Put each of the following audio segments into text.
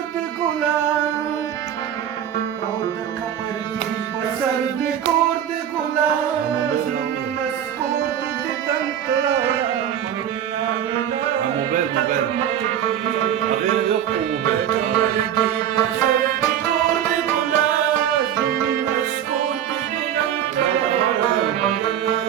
कोर्द गुलाब और कमर की पसंद कोर्द गुलाब नस कोर्द दितंतरा המובל, מובל. אריאל יופי הוא מובל. कमर की पसंद कोर्द गुलाब नस कोर्द दितंतरा कमर की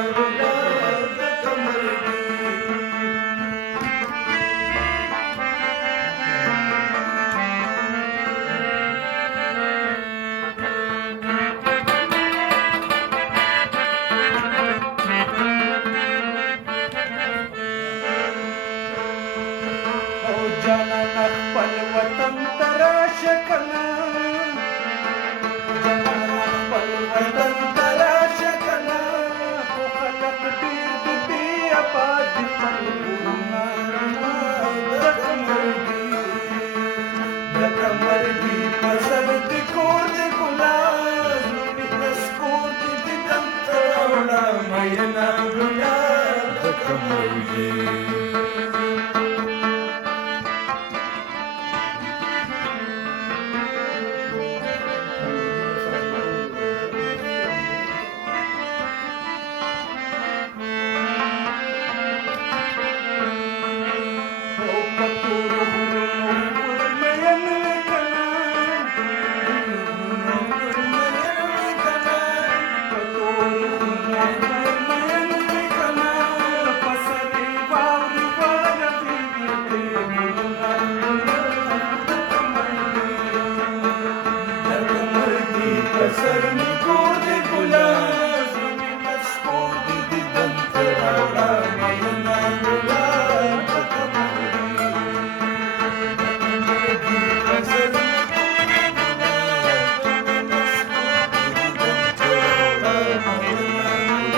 او جانا نخپل وطن تراش کنا جانا نخپل وطن تراش کنا خو خلق ډیر د بی آباد قلبونه د کمر دی پسر د کور د ګلاب نس کور د دم تراوړه مینا ګلاب د کمر دی सर में कोर्द गुलाब नस कोर्द दिदन तराड़ा मैना गुलाब सर में कोर्द गुलाब नस कोर्द दिदन तराड़ा मैना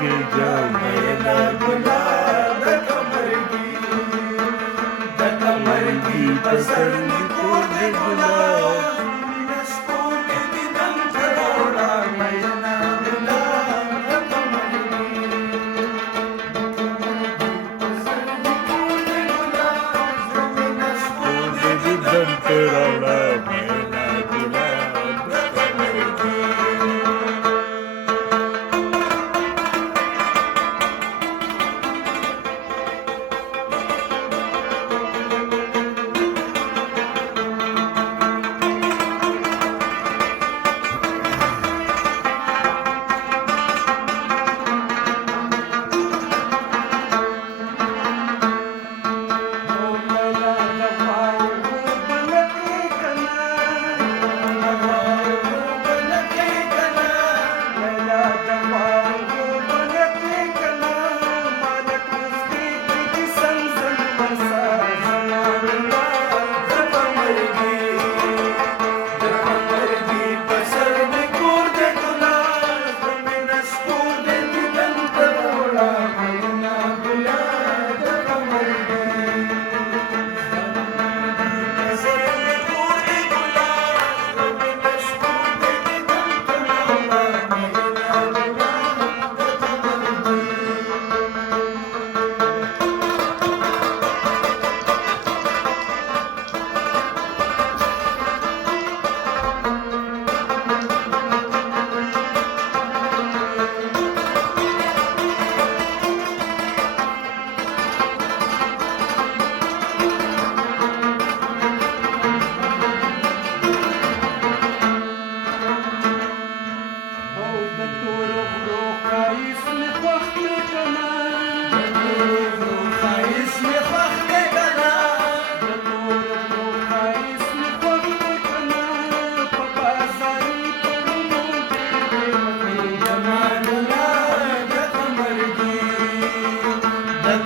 के जाओ मैना गुलाब द कमर की पसंद कोर्द गुलाब नस कोर्द दिदन तरावड़ा मैना गुलाब द कमर की पसंद कोर्द गुलाब नस कोर्द दिदन तरावड़ा मैना गुलाब द कमर की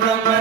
धक्का